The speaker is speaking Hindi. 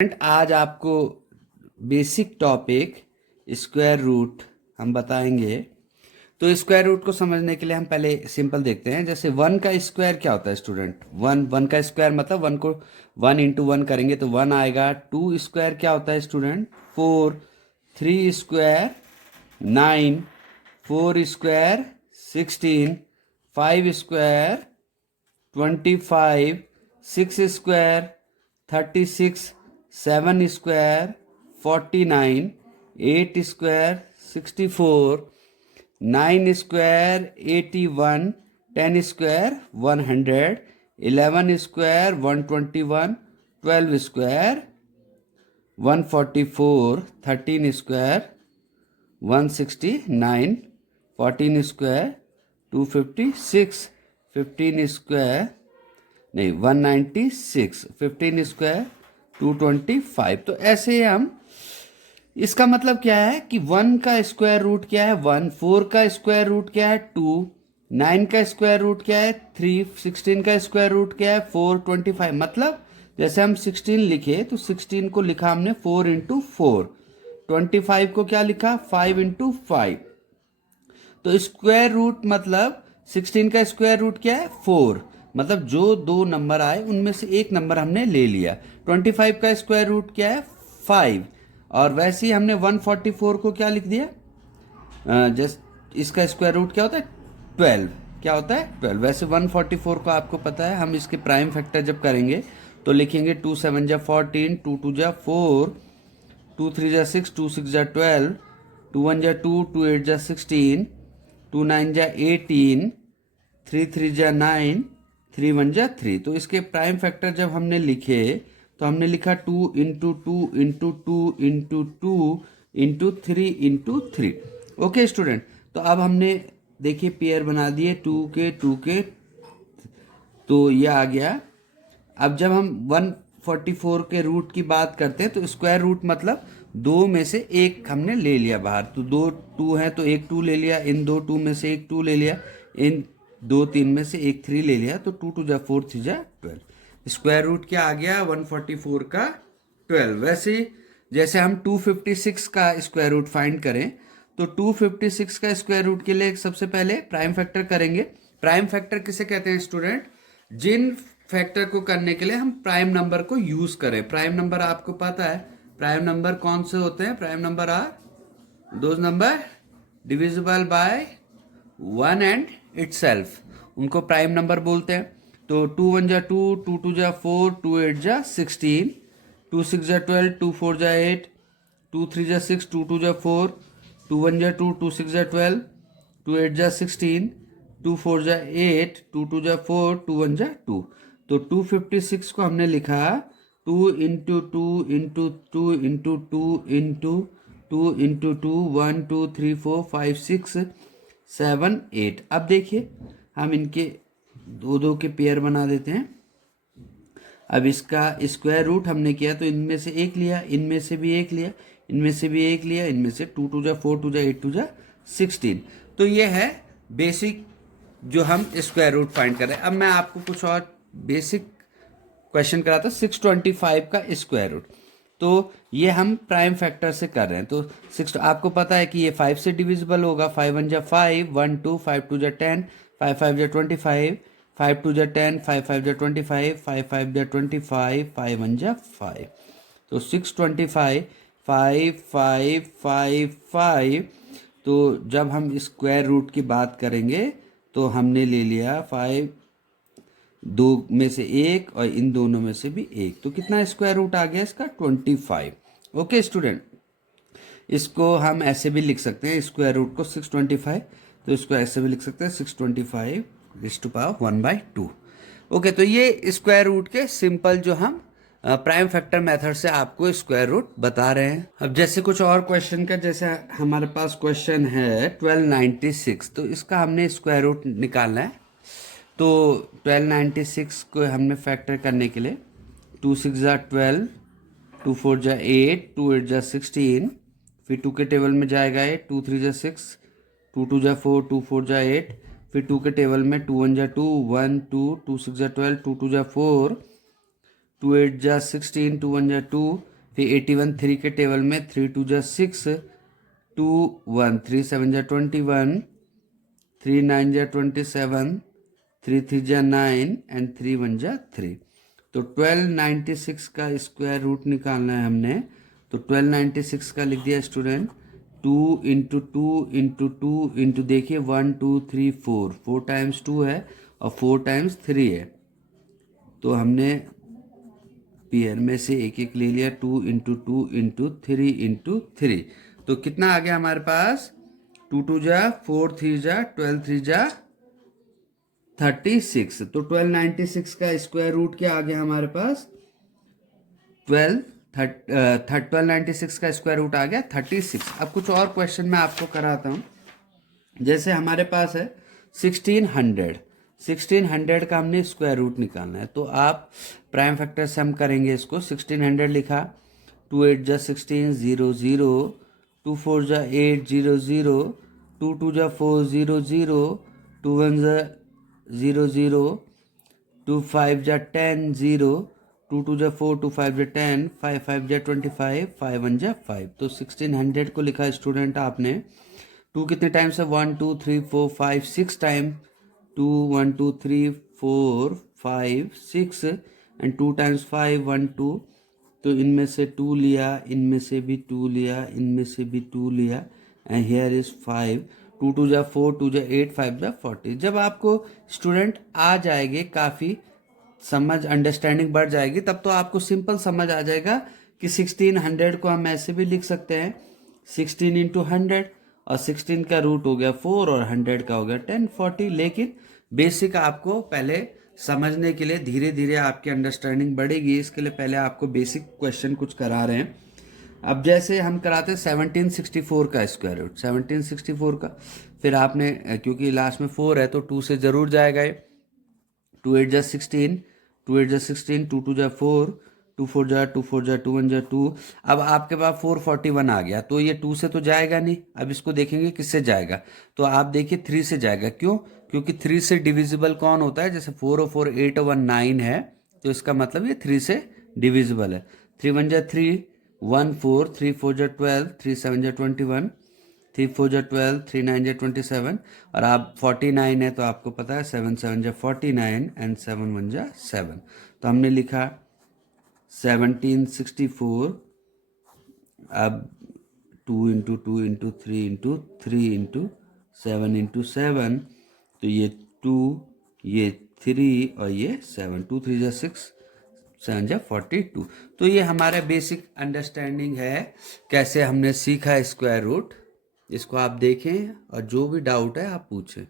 आज आपको बेसिक टॉपिक स्क्वायर रूट हम बताएंगे। तो स्क्वायर रूट को समझने के लिए हम पहले सिंपल देखते हैं। जैसे वन का स्क्वायर क्या होता है स्टूडेंट? वन वन का स्क्वायर मतलब वन को वन इंटू वन करेंगे तो वन आएगा। टू स्क्वायर क्या होता है student? Four. Three square nine. Four square 16। Five square 25। Six square 36। Seven square 49। Eight square 64। Nine square 81। Ten square 100। 11 square 121। 12 square 144। 13 square 169। 14 square 256। 15 square नहीं 196। 15 स्क्वायर 225। तो ऐसे ही हम, इसका मतलब क्या है कि वन का स्क्वायर रूट क्या है? वन। फोर का स्क्वायर रूट क्या है? टू। नाइन का स्क्वायर रूट क्या है? थ्री। 16 का स्क्वायर रूट क्या है? 4। 25 मतलब जैसे हम 16 लिखे तो 16 को लिखा हमने 4 इंटू 4। 25 को क्या लिखा? 5 इंटू 5। तो स्क्वायर रूट मतलब 16 का स्क्वायर रूट क्या है? 4। मतलब जो दो नंबर आए उनमें से एक नंबर हमने ले लिया। 25 का स्क्वायर रूट क्या है? 5। और वैसे ही हमने 144 को क्या लिख दिया? जस्ट इसका स्क्वायर रूट क्या होता है? 12। क्या होता है? 12। वैसे 144 को आपको पता है, हम इसके प्राइम फैक्टर जब करेंगे तो लिखेंगे 2 7 जा 14, 2 2 जा 4, 2 3 जा 6, 2 6 जा 12, 2 1 जा 2, 2 8 जा 16, 2 9 जा 18, 3 3 जा 9, 3 1 जा 3। तो इसके प्राइम फैक्टर जब हमने लिखे तो हमने लिखा 2 into 2 into 2 into 2 into 3 into 3। Okay student, तो अब हमने देखिए पेयर बना दिए 2 के, तो ये आ गया। अब जब हम 144 के रूट की बात करते हैं तो स्क्वायर रूट मतलब दो में से एक हमने ले लिया बाहर। तो दो टू है तो एक टू ले लिया, इन दो टू में से एक टू ले लिया, इन दो तीन में से एक थ्री ले लिया। तो 2 2 जा 4, 3 जा 12। स्क्वायर रूट क्या आ गया? 144 का 12। वैसे जैसे हम 256 का स्क्वायर रूट फाइंड करें तो 256 का स्क्वायर रूट के लिए सबसे पहले प्राइम फैक्टर करेंगे। प्राइम फैक्टर किसे कहते हैं स्टूडेंट? जिन फैक्टर को करने के लिए हम प्राइम नंबर को यूज करें। प्राइम नंबर आपको पता है प्राइम नंबर कौन से होते हैं? Prime number are those number divisible by one and itself, उनको प्राइम नंबर बोलते हैं। तो 2 1 जा 2, 2 2 जा 4, 2 8 जा 16, 2 6 जा 12, 2 4 जा 8, 2 3 जा 6, 2 2 जा 4, 2 1 जा 2, 2 6 जा 12, 2 8 जा 16, 2 4 जा 8, 2 2 जा 4, 2 1 जा 2। तो 256 को हमने लिखा 2 into 2 into 2 into 2 into 2 into 2, 1 2 3 4 5 6 7 8। अब देखिए हम इनके दो दो के पेयर बना देते हैं। अब इसका स्क्वायर रूट हमने किया तो इनमें से एक लिया, इनमें से भी एक लिया, इनमें से भी एक लिया, इनमें से 2 2 जा 4, 2 जा 8, 2 जा 16। तो ये है बेसिक जो हम स्क्वायर रूट फाइंड कर रहे हैं। अब मैं आपको कुछ और बेसिक क्वेश्चन करा था 625 का स्क्वायर रूट। तो ये हम प्राइम फैक्टर से कर रहे हैं। तो 6 आपको पता है कि ये 5 से डिविजिबल होगा। 5 1 जा 5, 1 2, 5 2 जा 10, 5 5 जा 25, 5 2 जा 10, 5 5 जा 25, 5 5 जा 25, 5 1 जा 5। तो 625 5 5 5 5। तो जब हम स्क्वायर रूट की बात करेंगे तो हमने ले लिया 5, दो में से एक और इन दोनों में से भी एक। तो कितना स्क्वायर रूट आ गया इसका? 25। ओके स्टूडेंट, इसको हम ऐसे भी लिख सकते हैं स्क्वायर रूट को 625। तो इसको ऐसे भी लिख सकते हैं 625 रेज़ टू पावर 1/2। ओके, तो ये स्क्वायर रूट के सिंपल जो हम प्राइम फैक्टर मेथड से आपको स्क्वायर रूट बता रहे हैं। अब जैसे कुछ और क्वेश्चन का, जैसे हमारे पास क्वेश्चन है 1296, तो इसका हमने स्क्वायर रूट निकालना है। तो 1296 को हमने फैक्टर करने के लिए 2 6 जा 12, 2 4 जा 8, 2 8 जा 16, फिर 2 के टेबल में जाएगा 8, 2 3 जा 6, 2 2 जा 4, 2 4 जा 8, फिर 2 के टेबल में 2 1 जा 2, 1 2, 2 6 जा 12, 2 2 जा 4, टू एट जा 16, टू वन जा 2, फिर 81 3 के टेबल में 3 2 जा 6, 2 1 3 7 जा 21, 3 9 जा 27, 3 3 जा 9 एंड 3 1 जा 3। तो 1296 का स्क्वायर रूट निकालना है हमने। तो 1296 का लिख दिया student, 2 into two into two into, देखिए 1 2 3 4, 4 टाइम्स 2 है और 4 टाइम्स 3 है। तो हमने पेयर में से एक एक ले लिया, 2 इंटू टू इंटू 3 इंटू 3। तो कितना आ गया हमारे पास, 2 2 जा 4 3 जा 12 3 जा 36। तो 1296 का स्क्वायर रूट क्या आ गया हमारे पास, 1296 का स्क्वायर रूट आ गया 36। अब कुछ और क्वेश्चन मैं आपको कराता हूँ। जैसे हमारे पास है 1600 का हमने स्क्वायर रूट निकालना है। तो आप प्राइम फैक्टर से हम करेंगे इसको। 1600 लिखा, 2 8 जा 16 0 0, 2 4 जा 8 0 0, 2 2 जा 4 0 0, 2 1 जा 0 0, 2 5 जा 10 0, 2 2 जा 4, 2 5 जा 10, 5 5 जा 25, 5 1 जा 5। तो 1600 को लिखा स्टूडेंट आपने। 2 कितने टाइम्स है, 1 2 3 4 5 6 टाइम, 2 1 2 3 4 5 6 एंड 2 टाइम्स 5 1 2। तो इनमें से 2 लिया, इनमें से भी 2 लिया, इनमें से भी 2 लिया एंड हियर इज 5। 2 2 जा 4, 2 जा 8, 5 जा 40। जब आपको स्टूडेंट आ जाएंगे, काफ़ी समझ अंडरस्टैंडिंग बढ़ जाएगी, तब तो आपको सिंपल समझ आ जाएगा कि 1600 को हम ऐसे भी लिख सकते हैं, 16 इंटू 100, और 16 का रूट हो गया 4 और 100 का हो गया 10 40। लेकिन बेसिक आपको पहले समझने के लिए, धीरे धीरे आपकी अंडरस्टैंडिंग बढ़ेगी, इसके लिए पहले आपको बेसिक क्वेश्चन कुछ करा रहे हैं। अब जैसे हम कराते हैं 1764 का स्क्वायर रूट, 1764 का, फिर आपने क्योंकि लास्ट में 4 है तो 2 से ज़रूर जाएगा ये। 2 8 जा 16, 2 8 जा 16, 2 2 जा 4, 2 4 जा 2 4 जा 2 1 जा 2। अब आपके पास 441 आ गया, तो ये 2 से तो जाएगा नहीं। अब इसको देखेंगे किससे जाएगा, तो आप देखिए 3 से जाएगा। क्यों? क्योंकि 3 से डिविजिबल कौन होता है, जैसे 4 और 4 8 और 1 9 है, तो इसका मतलब ये 3 से डिविजिबल है। 3 1 जा 3, 1 4, 3 4 जा 12, 3 7 जा 21, 3 4 जा 12, 3 9 जा 27, और आप 49 है तो आपको पता है 7 7 जा 49 एंड 7 1 जा 7। तो हमने लिखा 1764। अब 2 into 2 into 3 into 3 into 7 into 7, तो ये 2, ये 3 और ये 7, 2 3 जा 6, 7 जा 42। तो ये हमारा बेसिक अंडरस्टैंडिंग है कैसे हमने सीखा स्क्वायर रूट। इसको आप देखें और जो भी डाउट है आप पूछें।